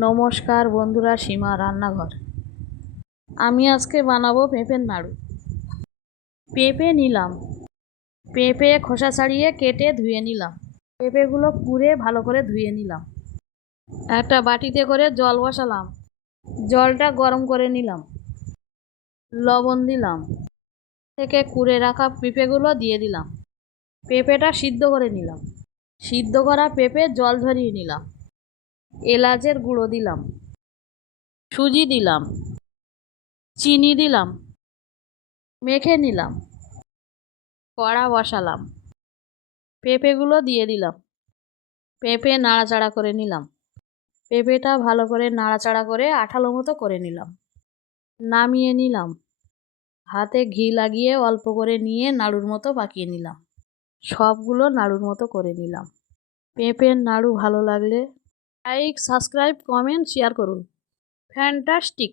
নমস্কার বন্ধুরা, সীমা রান্নাঘর। আমি আজকে বানাবো পেঁপের নাড়ু। পেঁপে নিলাম, পেঁপে খোসা ছাড়িয়ে কেটে ধুয়ে নিলাম। পেঁপেগুলো পুড়ে ভালো করে ধুয়ে নিলাম। একটা বাটিতে করে জল বসালাম, জলটা গরম করে নিলাম। লবণ দিলাম, থেকে কুড়ে রাখা পেঁপেগুলো দিয়ে দিলাম। পেঁপেটা সিদ্ধ করে নিলাম। সিদ্ধ করা পেঁপে জল ঝরিয়ে নিলাম। এলাচের গুঁড়ো দিলাম, সুজি দিলাম, চিনি দিলাম, মেখে নিলাম। কড়া বসালাম, পেঁপেগুলো দিয়ে দিলাম। পেঁপে নাড়াচাড়া করে নিলাম। পেঁপেটা ভালো করে নাড়াচাড়া করে আঠালো মতো করে নিলাম। নামিয়ে নিলাম। হাতে ঘি লাগিয়ে অল্প করে নিয়ে নাড়ুর মতো পাকিয়ে নিলাম। সবগুলো নাড়ুর মতো করে নিলাম। পেঁপের নাড়ু ভালো লাগলে লাইক, সাবস্ক্রাইব, কমেন্ট, শেয়ার করুন। ফ্যান্টাস্টিক।